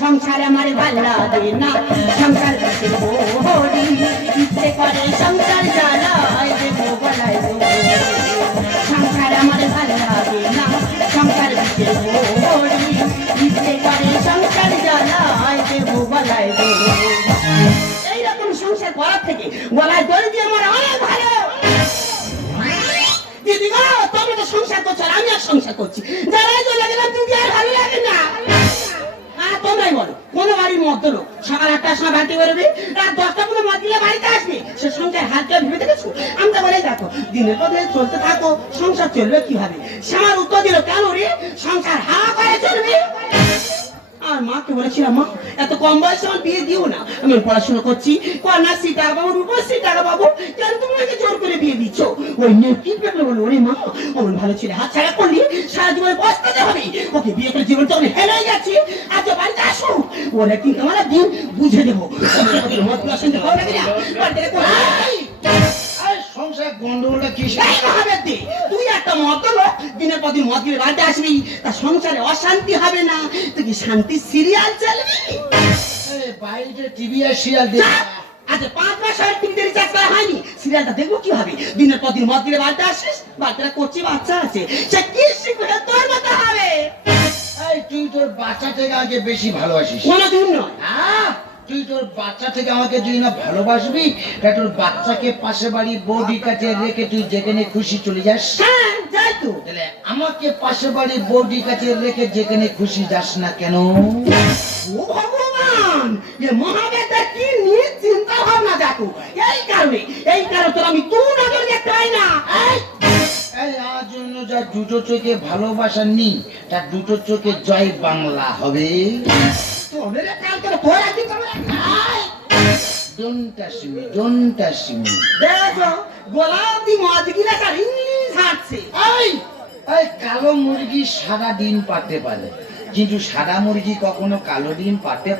সংসার আমার ভালো লাগে না, সংসার ইচ্ছে করে সংসার জ্বালায় দেবো গলায়, সংসার আমার ভালো লাগে না, সংসার ইচ্ছে করে সংসার জ্বালায় দেবো গলায়। এইরকম সংসার করার থেকে গলায় দড়ি দিয়ে আমার অনেক ভালো। দিদি গো, তুমি তো সংসার করছো, আমি আর সংসার করছি, যারাই চলে গেলাম দিদি আর ভালো লাগে না। তোমরাই বলো, কোন বাড়ির মধ্য লোক সকাল 8টার সময় বাড়িতে বেরোবে, রাত 10টা পর্যন্ত মদ দিলে বাড়িতে আসবে, সে সংসার হাত দিয়ে ভেবে দেখেছো? আমি তো বলেই দেখো, দিনের পর দিন চলতে থাকো, সংসার চলবে কিভাবে? সে আমার উত্তর দিল, কেন রে সংসার হাওয়া করে চলবে? আর মাকে বলেছিলাম, মা এত কম বয়সে আমার বিয়ে দিও না, আমি পড়াশোনা করছি, কন্যাশ্রী টাকা পাবো, রূপশ্রী টাকা পাবো, কেন তুমি আমাকে জোর করে বিয়ে দিচ্ছ? ওই মেয়ে কি পেলে বলো, ওরে মা অমন ভালো ছেলে হাত ছাড়া করলি সারা জীবনে বসতে হবে, ওকে বিয়ে করে জীবন তখন হেলে যাচ্ছে, আজ বাড়িতে আসো, ওর একদিন আমার একদিন বুঝে দেবো। সংসার গন্ডগোলটা কি? তুই একটা মত লোক, দিনের পর দিন মদ গিয়ে বাড়িতে আসবি, তা সংসারে অশান্তি হবে না? তুই কি শান্তি সিরিয়াল চালবি? বাড়িতে টিভি আর সিরিয়াল দেখ। আচ্ছা 5 মাস হয়ে টিভিতে রিচার্জ করা হয়নি, সিরিয়ালটা দেখবো কি হবে? দিনের পর দিন মদ গিয়ে বাড়িতে আসিস, বাচ্চারা করছি, বাচ্চা আছে, সে কি শিখবে? তোর মতো হবে। তুই তোর বাচ্চা থেকে আগে বেশি ভালোবাসিস। কোনদিন নয়। তুই তোর বাচ্চা থেকে আমাকে যদি না ভালোবাসবি, তা তোর বাচ্চাকে পাশে বাড়ি বৌদির কাছে রেখে তুই যেখানে খুশি চলে যাস। হ্যাঁ যাই তো। তাহলে আমাকে পাশে বাড়ি বৌদির কাছে রেখে যেখানে খুশি যাস না কেন? ও ভগবান, এ মহাবেদা কি নিয়ে চিন্তা ভাবনা দেখো, এই কারণে তোর আমি তুই নজর দেখতে পাই না। আজ জন্য যা দুটো চোখে ভালোবাসা নি, তার দুটো চোখে জয় বাংলা হবে। কালো মুরগি সারা ডিম পারতে পারে, কিন্তু সাদা মুরগি কখনো কালো ডিম পারতে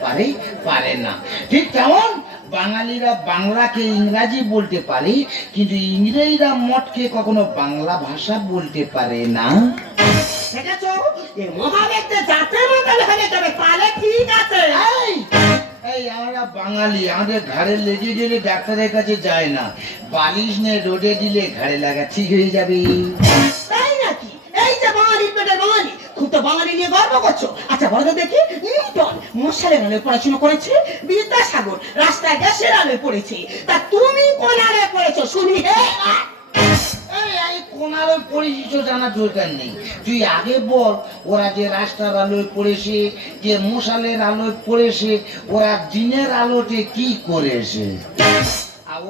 পারে না। ঠিক তেমন বাঙালিরা বাংলাকে ইংরাজি বলতে পারে, কিন্তু ইংরেজরা মঠকে কখনো বাংলা ভাষা বলতে পারে না। আমরা বাঙালি, আমাদের ঘাড়ে লেগে গেলে ডাক্তারের কাছে যায় না, বালিশ নিয়ে রোদে দিলে ঘাড়ে লাগা ঠিক হয়ে যাবে। তাই নাকি? এই যে বাঙালি পেটের বাঙালি, খুব তো বাঙালি নিয়ে গর্ব করছো। আচ্ছা বলো তো দেখি, নিউটন মশালের আলোয় পড়াশোনা করেছে, বিদ্যাসাগর রাস্তায় গ্যাসের আলোয় পড়েছে, তা তুমি কোন আলোয় পড়েছো শুনি? কোন আলোয় পড়েছিস জানার দরকার নেই, তুই আগে বল ওরা যে রাস্তার আলোয় পড়েছে, যে মশালের আলোয় পড়েছে, ওরা দিনের আলোতে কি করেছে?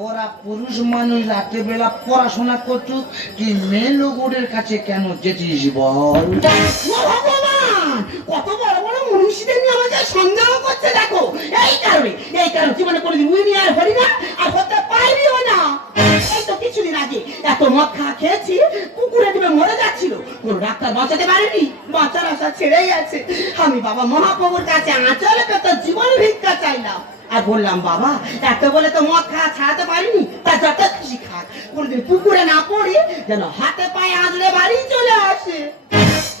ওরা পুরুষ মানুষ রাত্রে বেলা পড়াশোনা করতো, তুই মেয়ে লোকের কাছে কেন যেতিস বল? কত বড় বড় মনীষীদের নিয়ে আমাকে সন্দেহ করছে দেখো। এই কারণে জীবনে কোনোদিন উইনি আর হরি না, আর হতে পারবিও না। এই তো কিছুদিন আগে এত মদ খেয়েছি, পুকুরে ডুবে মরে যাচ্ছিল, কোন ডাক্তার বাঁচাতে পারেনি, বাঁচার আশা ছেড়েই আছে। আমি বাবা মহাপ্রভুর কাছে আঁচলে পেতে জীবন ভিক্ষা চাইলাম, আর বললাম বাবা এত বলে তো মদ খাওয়া ছাড়াতে পারিনি, তা যত খুশি খাক, কোনদিন পুকুরে না পড়ে যেন হাতে পায়ে আঁচড়ে বাড়ি চলে আসে।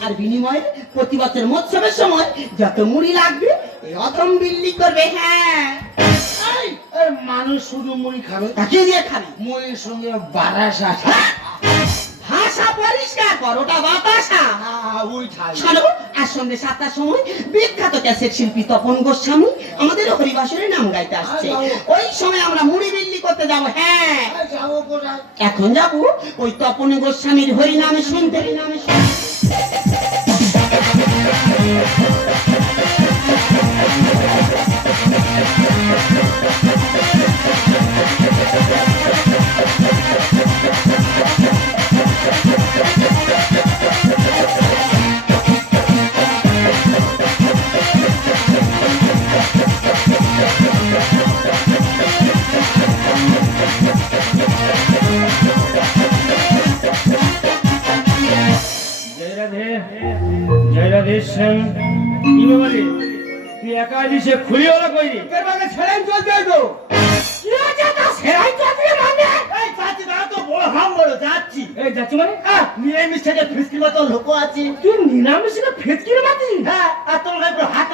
আর বিনিময়ে প্রতি বছর মৎসবের সময় যত মুড়ি লাগবে এই অথম বিল্লি করবে। হ্যাঁ, মানুষ শুধু মুড়ি খাবে, তাকে দিয়ে খাবি মুড়ির সঙ্গে বারাসা। ভাষা পরিষ্কার কর, ওটা বাতাসা। শোনো, আর সন্ধ্যে 7টার সময় বিখ্যাত ক্যাসেট শিল্পী তপন গোস্বামী আমাদের হরিবাসরের নাম গাইতে আসছে, ওই সময় আমরা মুড়ি বিল্লি করতে যাবো। হ্যাঁ এখন যাবো ওই তপন গোস্বামীর হরি নামে শুনতে।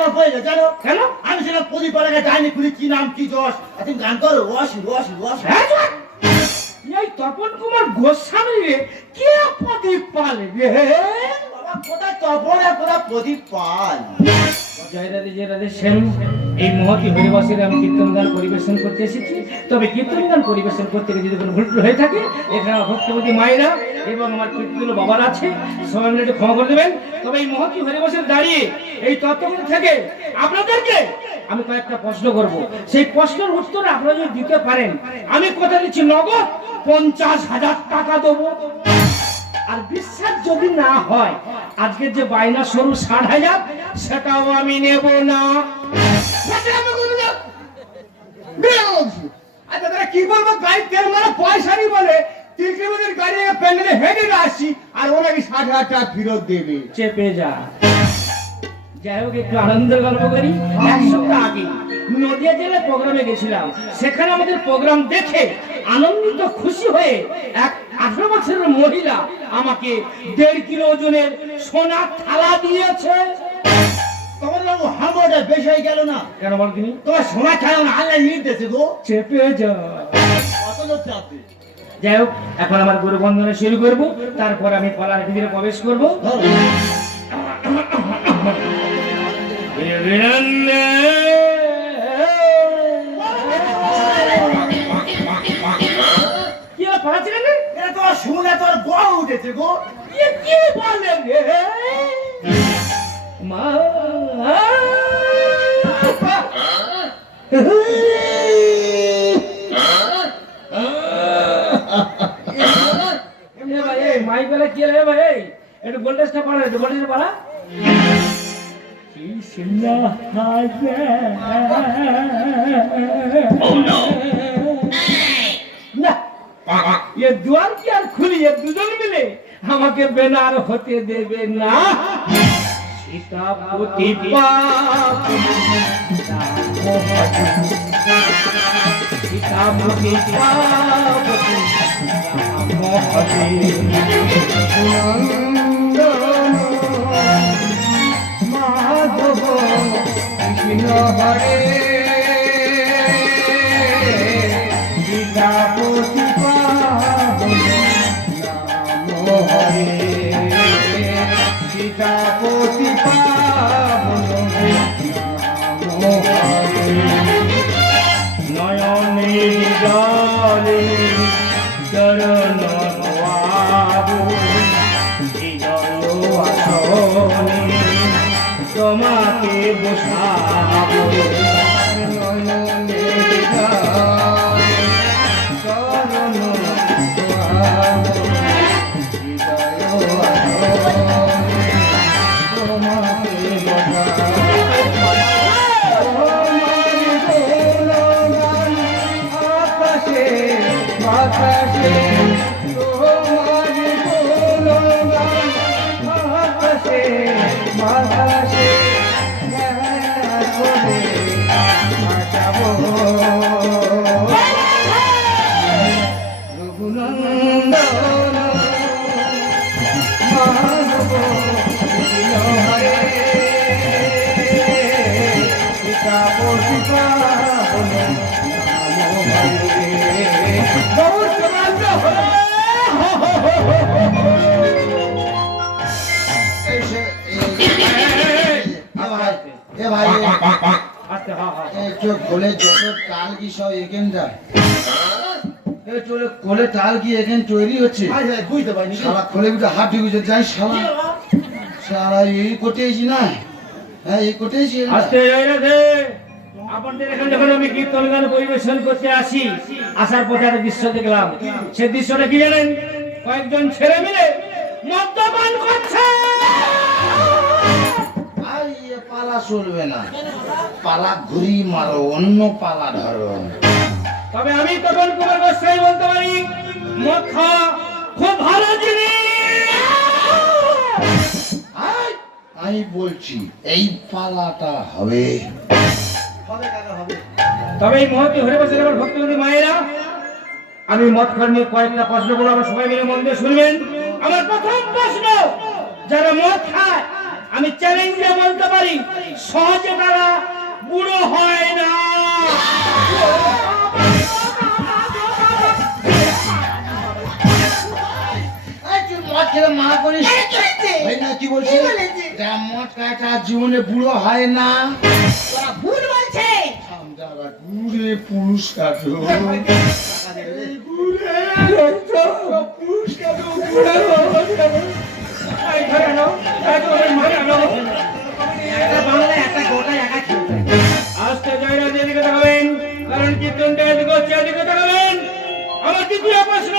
আমার হয়ে গেছে জানো কেন? আমি সেটা প্রদীপ পাড়াকে যাইনি খুলি কি নাম কি যশ আর তুমি গান করো রস রস রস হ্যাঁ, চুপ! এই তপন কুমার গোস্বামী রে কে প্রদীপ পালে রে? বাবা কোথায় তপন আর কোথায় প্রদীপ পাল জয় রাধে জয় রাধে শ্যাম। এই মহতি হরিবাসের আমি কীর্তন গান পরিবেশন করতে এসেছি। তবে কীর্তন গান পরিবেশন করতে গিয়ে যদি কোনো ভুল হয়ে থাকে, এখানে আমার ভক্তিবতী মায়েরা এবং আমার কীর্তন বাবার আছে, সবাই মিলে একটু ক্ষমা করে দেবেন। তবে এই মহতি হরিবাসের দাঁড়িয়ে এই তত্ত্বগুলো থেকে আপনাদেরকে আমি কয়েকটা প্রশ্ন করব। সেই প্রশ্নের উত্তর আপনারা যদি দিতে পারেন, আমি কথা দিচ্ছি নগদ 50,000 টাকা দেবো। আর বিশ্বাস যদি না হয়, আজকের যে বায়না সরু 60,000 সেটাও আমি নেব না। আচ্ছা তারা কি বলবো, গাড়ি তেল মারা পয়সা নি বলে 3 কিলোমিটার গাড়ি প্যান্ডেলে হেঁটে আসছি আর ওরা কি 60,000 টাকা ফেরত দেবে। চেপে যা। যাই হোক, একটু আনন্দের গল্প করি। এক সপ্তাহ আগে নদিয়া জেলায় প্রোগ্রামে গেছিলাম। সেখানে আমাদের প্রোগ্রাম দেখে আনন্দিত খুশি হয়ে এক 18 বছরের মহিলা আমাকে 1.5 কিলো ওজনের সোনার থালা দিয়েছে। তোমার বাবু হামটা বেশি হয়ে গেল না কেন বল তিনি? তোমার সোনা খেলো না আল্লাহ নির্দেশে গো চেপে যা। কত লোক চাপে যাই হোক, এখন আমার গুরু বন্দনা শুরু করবো, তারপর আমি পালার ভিতরে প্রবেশ করবো। কি হলো, পালাচ্ছিলেন না? এটা তোমার শুনে তোর বউ উঠেছে গো এ কি বলে রে? মা মাইক বেলা কি রে ভাই? একটু গোল্ডেসটা পাড়া, একটু গোল্ডেসটা পাড়া। কি সুন্দর হাসে। না, এ দুয়ার কি আর খুলি? এ দুজন মিলে আমাকে বেনার হতে দেবে না। সীতাপতি সীতাপতি মাধব কৃষ্ণ হরে সীতাপতি নাম হরে সীতাপতি নয়নে জলে চরণ তোমাকে বসাবো। কোলে তাল কি এখানে তৈরি হচ্ছে? বুঝতে পারিনি সারা খোলে বিটা হাত ঢুকে যাই শালা সারা এই কোটেছি না। হ্যাঁ এই কোটেছি আস্তে যাই রে। আপনাদের এখানে যখন আমি কীর্তন গান পরিবেশন করতে আসি, আসার পথে একটা দৃশ্য দেখলাম। সে দৃশ্যটা কি জানেন? কয়েকজন ছেলে মিলে মদ্যপান করছে। পালা চলবে না, পালা ঘুরি মারো, অন্য পালা ধরো। তবে আমি তপন কুমার গোস্বামী বলতে পারি, মদ খাওয়া খুব ভালো জিনিস। আমি বলছি এই পালাটা হবে। তবে এই মহতি হরে বসে আমার ভক্তবতী মায়েরা, আমি মদ খাওয়া নিয়ে কয়েকটা প্রশ্ন করবো, আমার সবাই মিলে মন দিয়ে শুনবেন। আমার প্রথম প্রশ্ন, যারা মদ খায় আমি চ্যালেঞ্জ দিয়ে বলতে পারি, সহজে করিস আরে কি হয়েছে? ওই না কি বলছি কি বলেছে? যা মদ খায় তার জীবনে বুড়ো হয় না ওরা ভুল বলছে। আমরা ঘুরে পুরস্কার দেবো। এই ঘুরে পুরস্কার দেবো। এই ধরে নাও, এই ধরে নাও। একটা বাংলা একটা গোটা একা খেলতে। আজকে জয়রাজ এদিকে তাকাবেন, কারণ কীর্তনটা এদিকে হচ্ছে, এদিকে তাকাবেন। আমার দ্বিতীয় প্রশ্ন,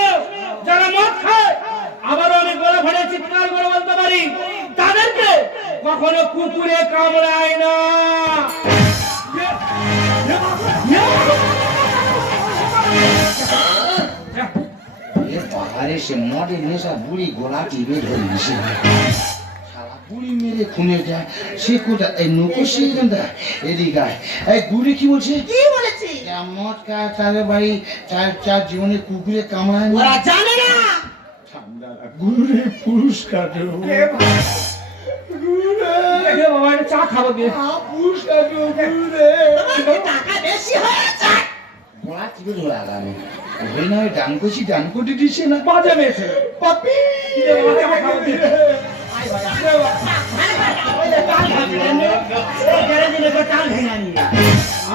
যারা মদ খায় আবারও আমি গলা ফাটে চিৎকার করে বলতে পারি, তাদেরকে কখনো কুকুরে কামড়ায় না। এ পাহাড়ে সে মদে নেশা বুড়ি গোলা টিপে ধরে দিছে সারা বুড়ি মেরে খুনে যায় সে কোথায় এই নৌকো সেইখানটা এদিকে আয়। এই বুড়ি কি বলছে কি বলেছে? যা মদ খায় তাদের বাড়ি চার জীবনে কুকুরে কামড়ায় না ওরা জানে না। ঘুরে পুরস্কার দেবো দেখে বাবা একটা চা খাবো দিয়ে। পুরস্কার দেবো ঘুরে তোমার কি টাকা বেশি হয়েছে? গোলা টিপে ধরে আগামী ওই নয় ডান কষি ডান কোটি দিচ্ছে না বাজে মেয়েছে। পাপি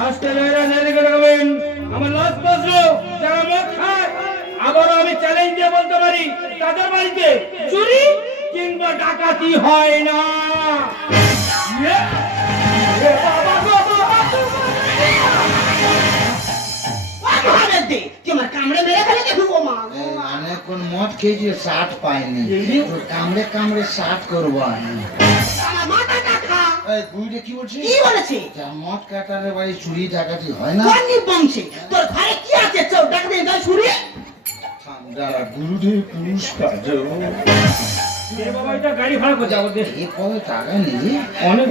আজকে জয়রাজ এদিকে তাকাবেন, আমার লাস্ট প্রশ্ন, যারা মদ খায় আবারও আমি চ্যালেঞ্জ দিয়ে বলতে পারি, তাদের বাড়িতে চুরি কিংবা ডাকাতি হয় না। কি আমার কামড়ে মেরে ফেলে দেখো মা। অনেকক্ষণ মদ খেয়েছি শার্ট পাইনি তো কামড়ে কামড়ে শার্ট করবো আমি আমার মাথা কাকা। এই বুড়িটা কি বলছে কি বলেছে? যা মদ কাটারে বাড়ি চুরি ডাকাতি হয় না কোন বংশে তোর ঘরে কি আছে? চোর ডাকাতি দল শুনি। যারা গুরুদেব পুরস্কার দেবো এ বাবা এটা গাড়ি ভাড়া করে যাবো দে। এ কবে টাকা নেই অনেক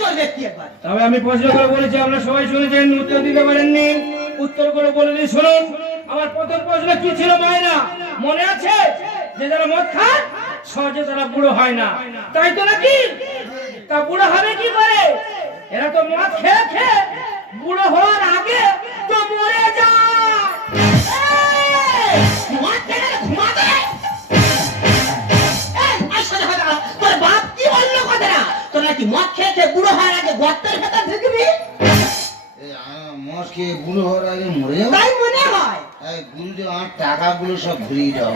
চলবে কি একবার? তবে আমি প্রশ্ন করে বলেছি, আপনারা সবাই শুনেছেন, উত্তর দিতে পারেননি। উত্তর করে বলে দিই, শুনুন। আমার প্রথম প্রশ্ন কি ছিল মায়েরা? মনে আছে যে যারা মদ খায় সহজে তারা বুড়ো হয় না, তাই তো নাকি? তা বুড়ো হবে কি করে? এরা তো মদ খেয়ে খেয়ে বুড়ো হওয়ার আগে তো মরে যায়। এই, মদ খেয়ে ঘুমাতে? এই, আসলে হবে না। তোর বাপ কি বললো কথাটা? তোর নাকি মদ খেয়ে খেয়ে বুড়ো হওয়ার আগে গর্তের ভেতর ঢুকবি? মদ খেয়ে বুড়ো হওয়ার আগে মরে যাবো তাই মনে হয়। এই গুরুদেব আমার টাকাগুলো সব ঘুরিয়ে দাও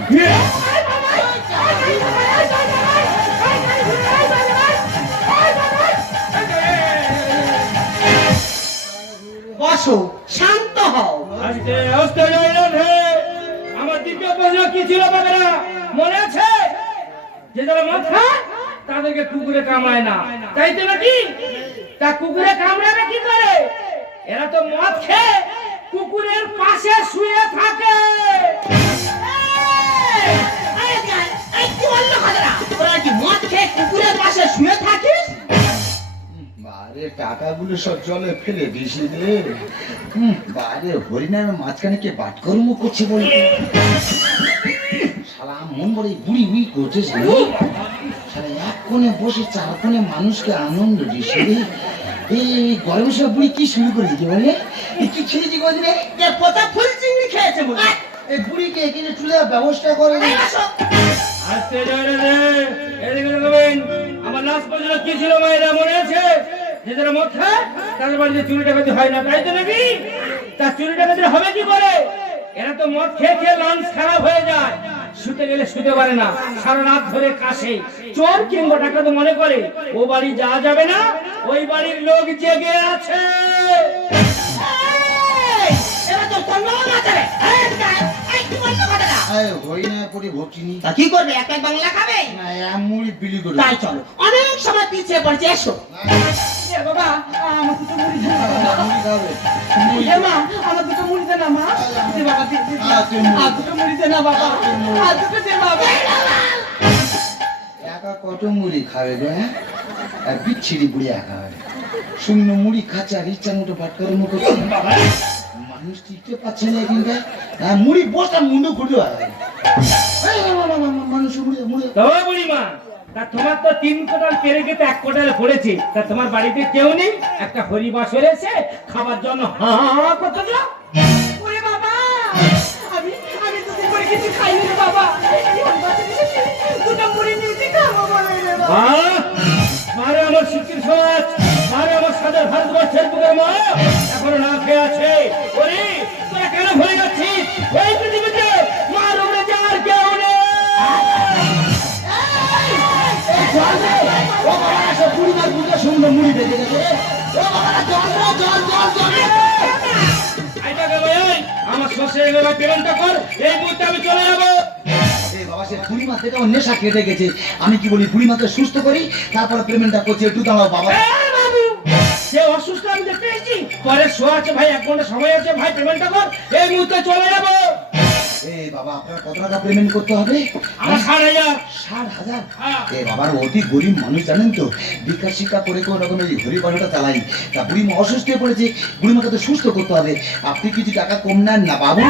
বসো, শান্ত হও। আস্তে আস্তে জয়রাজ হে। আমার দ্বিতীয় প্রশ্ন কি ছিল বাবারা? মনে আছে যে যারা মদ খায় তাদেরকে কুকুরে কামড়ায় না, তাই তো নাকি? তা কুকুরে কামড়াবে কি করে? এরা তো মদ খেয়ে কুকুরের পাশে শুয়ে থাকে। এই, এই, কি বললো কথাটা? তোরা কি মদ খেয়ে কুকুরের পাশে শুয়ে থাকিস? বারে টাকাগুলো সব জলে ফেলে দিয়েছি রে বারে হরিনামের মাঝখানে কে বাটকর্ম করছে বলতে শালা মন বড় বুড়ি বুড়ি করতেছে রে শালা এক কোণে বসে চার কোণে মানুষকে আনন্দ দিছে রে এই গরমের সময় বুড়ি কি শুরু করে দিতে বলে এই কি ছেড়েছি বলছি রে এ পচা ফুল চিংড়ি খেয়েছে মনে হয়। এই বুড়িকে এখানে চুলে ব্যবস্থা করে রে এই, আসো। আস্তে জয়রাজ হে। এদিকে দেখবেন, আমার লাস্ট প্রশ্ন কি ছিল মায়েরা? মনে আছে যে যারা মদ খায় তাদের বাড়িতে চুরি ডাকাতি হয় না, তাই তো নাকি? তা চুরি ডাকাতি হবে কি করে? এরা তো মদ খেয়ে খেয়ে লাঞ্চ খারাপ হয়ে যায়, শুতে গেলে শুতে পারে না, সারা রাত ধরে কাশে। চোর কিংবা ডাকাত মনে করে ও বাড়ি যাওয়া যাবে না, ওই বাড়ির লোক জেগে আছে। এই, এবার তোর কোন নাম আছে রে? এই, এই, কি বললো কথাটা? এই হরিনামে পড়ে ভর্তি নি তা কি করবে? এক এক বাংলা খাবে? না এক মুড়ি বিলি করে তাই চলো, অনেক সময় পিছিয়ে পড়ছে, এসো। এ বাবা, আমার দুটো মুড়ি দে না বাবা। মুড়ি খাবে এ মা, আমার দুটো মুড়ি দে না মা। দে বাবা, দে, দে, দে। আর দুটো মুড়ি দে না বাবা। আর দুটো দে বাবা। একা কত মুড়ি খাবে গো হ্যাঁ আর বিচ্ছিরি বুড়ি একা হবে শূন্য মুড়ি খাচ্ছে আর ইচ্ছা মতো বাটকর্ম করছে মানুষ টিকতে পারছে না এখানকার হ্যাঁ মুড়ি বসা মুন্ড ঘুরে মানুষ মুড়ি মুড়ি তবে বুড়িমা, তা তোমার তো 3 কোটাল পেরে গেতে 1 কোটাল পড়েছে, তা তোমার বাড়িতে কেউ নেই? একটা হরিবাসর এসে খাবার জন্য হা করতে দাও। ওরে বাবা, কিছু খাইনি রে বাবা। দুটো মুড়ি নিয়েছি খাবো বলে রে বাবা। মারে আমার শিক্ষিত সমাজ, মারে আমার সাদা ভারতবর্ষের বুকের মা এখনো না খেয়ে আছে। ওরে তোরা কেন ভুলে যাচ্ছিস এই পৃথিবীতে মার উপরে যার কেউ নেই। ও বাবা সব বুড়িমার বুকে সুন্দর মুড়ি বেঁধে গেছে। ও বাবা জল জল জল জল আমার শ্বশুর এবার পেমেন্টটা কর, এই মুহূর্তে আমি চলে যাবো। এ বাবা সে বুড়িমা থেকে ওর নেশা কেটে গেছে। আমি কি বলি বুড়িমাকে সুস্থ করি তারপরে পেমেন্টটা করছি। একটু দাঁড়াও বাবা। সে অসুস্থ আমি দেখতে এসেছি, পরে শোয়া আছে ভাই, 1 ঘন্টা সময় আছে ভাই, পেমেন্টটা কর, এই মুহূর্তে চলে যাবো। এ বাবা আপনার কত টাকা পেমেন্ট করতে হবে? আমার 60,000। 60,000? হ্যাঁ। এ বাবার অতি গরিব মানুষ জানেন তো, ভিক্ষা শিক্ষা করে কোনো রকমের এই ঘড়ি বাড়িটা চালাই। তা বুড়িমা অসুস্থ হয়ে পড়েছে, বুড়িমাকে তো সুস্থ করতে হবে। আপনি কিছু টাকা কম নেন না বাবু?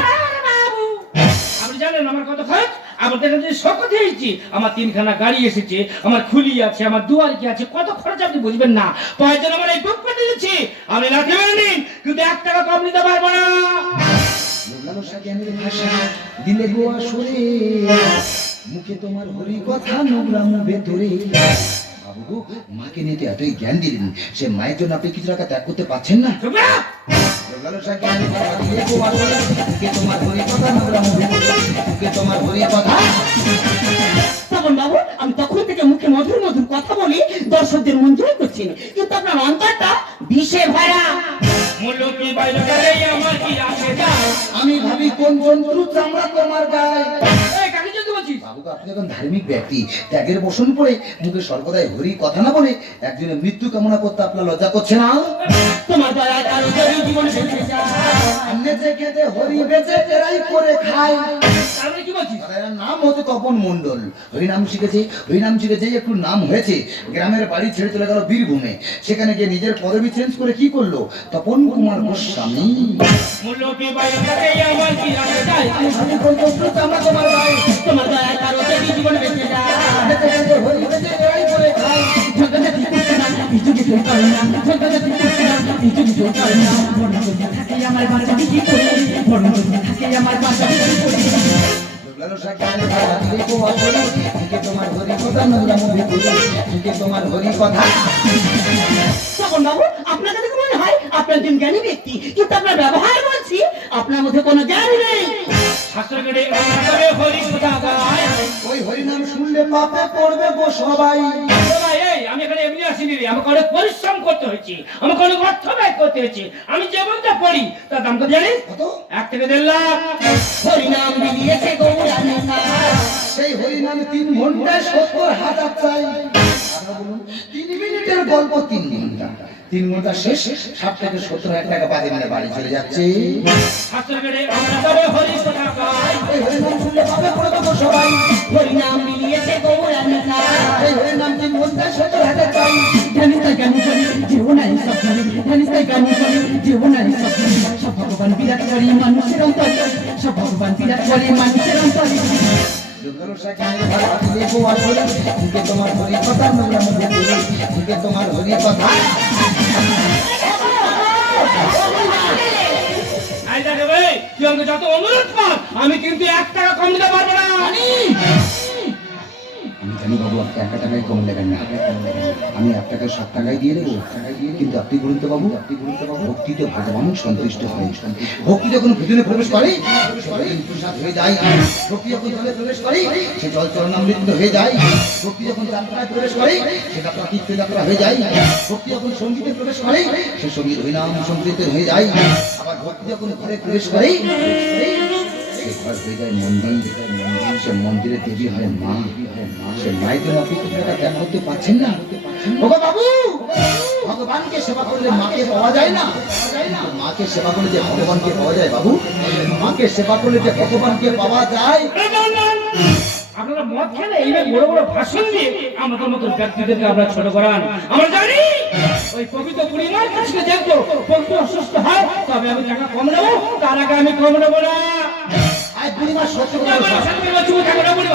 আপনি জানেন আমার কত খরচ? আমার দেখেন যে শকত হয়েছি, আমার 3খানা গাড়ি এসেছে, আমার খুলি আছে, আমার দুয়ার কি আছে, কত খরচ আপনি বুঝবেন না। প্রয়োজন আমার এই বুক পেতে দিচ্ছি, আমি রাখতে পারিনি, কিন্তু 1 টাকা কম নিতে পারবো না। লালসা জ্ঞানের ভাষা দিলে গো আসরে, মুখে তোমার হরি কথা নোংরা মুখে ধরে। বাবু গো, মাকে নিতে এতই জ্ঞান দিলেন, সে মায়ের জন্য আপনি কিছু টাকা ত্যাগ করতে পারছেন না? চুপ না। লালসা জ্ঞানের ভাষা দিলে গো আসরে, মুখে তোমার হরি কথা নোংরা মুখে ধরে, মুখে তোমার হরি কথা। তখন বাবু আমি তখন থেকে মুখে মধুর মধুর কথা বলি, দর্শকদের মন জয় করছি, কিন্তু আপনার অন্তরটা বিষে ভরা। মূল্য কি বাইরে গেলে আমার কি আসে যায়? আমি ভাবি কোন জন্তুর চামড়া তোমার গায়ে। এই কাকে জন্য বলছিস? বাবু আপনি যখন ধার্মিক ব্যক্তি, ত্যাগের বসন পড়ে মুখে সর্বদাই হরি কথা না বলে একজনের মৃত্যু কামনা করতে আপনার লজ্জা করছে না? তোমার দয়া কারো যদি জীবন বেঁচে যায়, নেচে খেতে হরি বেচে তেরাই করে খায়। তাহলে কি বলছিস? তার নাম হচ্ছে তপন মণ্ডল। হরিনাম শিখেছে, একটু নাম হয়েছে, গ্রামের বাড়ি ছেড়ে চলে গেল বীরভূমে। সেখানে গিয়ে নিজের পদবি চেঞ্জ করে কি করলো? তপন কুমার গোস্বামী। মূল্য কি বাইরে গেলে আমার কি আসে যায়? আমি কোন জন্তুর চামড়া তোমার গায়ে। তোমার দয়া কারো যদি জীবন বেঁচে যায়, নেচে খেতে হরি বেচে তেরাই করে খায়। ঝগড়াঝাটি করছে না, বিজুলি কেউ করে না, ঝগড়াঝাটি করছে না, বিজুলি কেউ করে না। বর্ণ যদি থাকে আমার বাঁচা কি করে, বর্ণ যদি থাকে আমার বাঁচা কি করে। লালসা জ্ঞানের ভাষা দিলে গো আসরে, মুখে তোমার হরি কথা নোংরা মুখে ধরে, মুখে তোমার হরি কথা। তখন বাবু আপনাকে দেখে মনে হয় আপনার একজন জ্ঞানী ব্যক্তি, কিন্তু আপনার ব্যবহার বলছি আপনার মধ্যে কোনো জ্ঞান নেই। শাস্ত্রকে আমরা করে হরি কথা গায়। ওই হরিনাম শুনলে পাপে পড়বে গো সবাই। ভাই, এই আমি এখানে এমনি আসিনি রে, আমাকে অনেক পরিশ্রম করতে হয়েছে, আমাকে অনেক অর্থ ব্যয় করতে হয়েছে। আমি যেমনটা পড়ি তার দাম কত জানিস? কত? 1 থেকে 1.5 লাখ। হরিনাম বিলিয়েছে গৌরাঙ্গা, সেই হরিনামে 3 ঘন্টায় 70,000 চাই। আপনারা বলুন 3 মিনিটের গল্প 3 ঘন্টা, 3 ঘন্টা শেষ 60 থেকে 70,000 টাকা বাদে মানে বাড়ি চলে যাচ্ছে। শাস্ত্রকে আমরা করে হরি কথা গায়। এই হরিনাম শুনলে পাপে পড়বে গো সবাই। হরিনাম বিলিয়েছে গৌরাঙ্গা। এই হরিনাম 3 ঘন্টায় 70,000 চাই। ধ্যানিস্তায় জ্ঞানী করি জীবনাই সব জানি, ধ্যানিস্তায় জ্ঞানী করি জীবনাই সব জানি। সব ভগবান বিরাট করি মানুষের অন্তরে, সব ভগবান বিরাট করি মানুষের অন্তরে। লালসা জ্ঞানের ভাষা দিলে গো আসরে, মুখে তোমার হরি কথা নোংরা মুখে ধরে, মুখে তোমার হরি কথা। আই দেখে ভাই, তুই আমাকে যত অনুরোধ কর, আমি কিন্তু 1 টাকা কম দিতে পারবো না। আমি জানি বাবু আপনি 1 টাকায় কম দেবেন না, আমি 1 টাকায় 7 টাকায় দিয়ে দেবো। কিন্তু আপনি বলুন তো বাবু, ভক্তিতে ভগবান সন্তুষ্ট হয়। ভক্তি যখন ভিতরে প্রবেশ করে প্রসাদ হয়ে যায়। ভক্তি যখন জলে প্রবেশ করে সে জল চরণামৃত হয়ে যায়। ভক্তি যখন যাত্রায় প্রবেশ করে সেটা আপনার তীর্থযাত্রা হয়ে যায়। ভক্তি যখন সঙ্গীতে প্রবেশ করে সে সঙ্গীত হরিনাম সংকীর্তন হয়ে যায়। আবার ভক্তি যখন ঘরে প্রবেশ করে সে ঘর হয়ে যায় মন্দির, সে মন্দিরে দেবী হয় মা। সে মায়ের জন্য আপনি কিছু টাকা ত্যাগ করতে পারছেন না? ওগো বাবু, ভগবানকে সেবা করলে মাকে পাওয়া যায় না, কিন্তু মাকে সেবা করলে যে ভগবানকে পাওয়া যায় বাবু, মাকে সেবা করলে যে ভগবানকে পাওয়া যায়। আপনারা মদ খেলে এইভাবে বড় বড় ভাষণ দিয়ে আমাদের মতো ব্যক্তিদেরকে আমরা ছোট করান। আমরা জানি ওই পবিত্র বুড়িমার কাছে দেখবো পবিত্র অসুস্থ হয়, তবে আমি টাকা কম নেবো, তার আগে আমি কম নেবো না। আয় বুড়িমা সত্য করে বলো।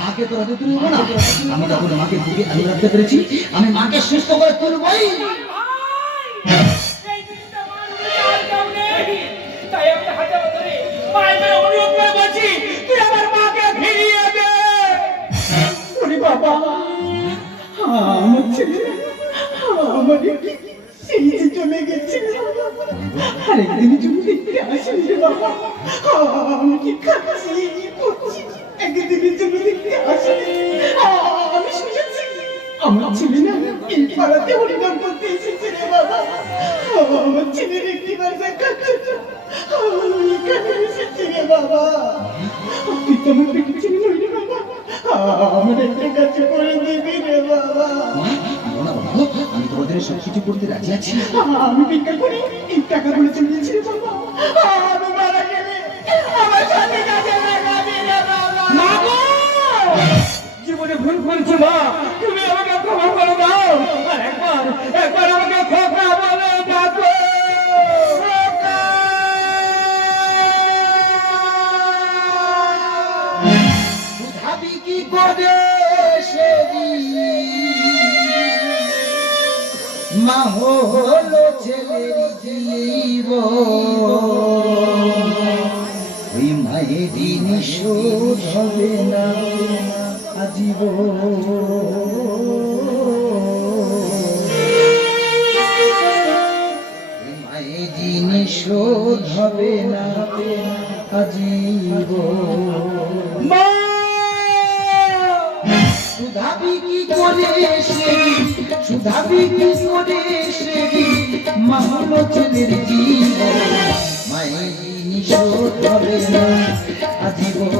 মাকে তো রাখতে তুলবো না। আমি যখন মাকে বুকে আমি রাখতে পেরেছি, আমি মাকে সুস্থ করে তুলবই। পায়ে ধরে অনুরোধ করে বলছি তুই আমার মাকে ফিরিয়ে দে। ওরে বাবা, আমার ছেলে আমার সেই যে চলে গেছে, আরেকদিন যদি দেখতে আসেন রে বাবা, আমি কি খাচ্ছি কি করছি, একদিনের জন্য দেখতে আসেন। আমি শুনেছি আমার ছেলে না এই পাড়াতে হরিনাম করতে এসেছে রে বাবা। আমার ছেলের একটি বার দেখা করতে আমি এখানে এসেছি রে বাবা। তুই তো আমার দেখেছিলি নই রে বাবা, আমার একটা কাছে করে দিবি রে বাবা। বলো না বাবা, আমি তোমাদের সব কিছু করতে রাজি আছি। আমি ভিক্ষা করি এই টাকাগুলো চলে যাচ্ছে রে বাবা। আমি মারা গেলে আমার সাথে কাজে লাগাবি রে বাবা। মা গো! জীবনে ভুল করেছি মা, তুমি আমাকে ক্ষমা করে দাও। আর একবার আমাকে খোকা বলে ডাকো। ভাবি কি করে মা হলো ছেলের জীব, ওই মায়েরই নিশোধ হবে না আজীব। মায়েরই নিশোধ হবে না আজীব। মা! সুধাবি কি করে সুধাবি কি করে মা হলো ছেলের জীবন, মায়ের নিশোধ হবে না আজীবন।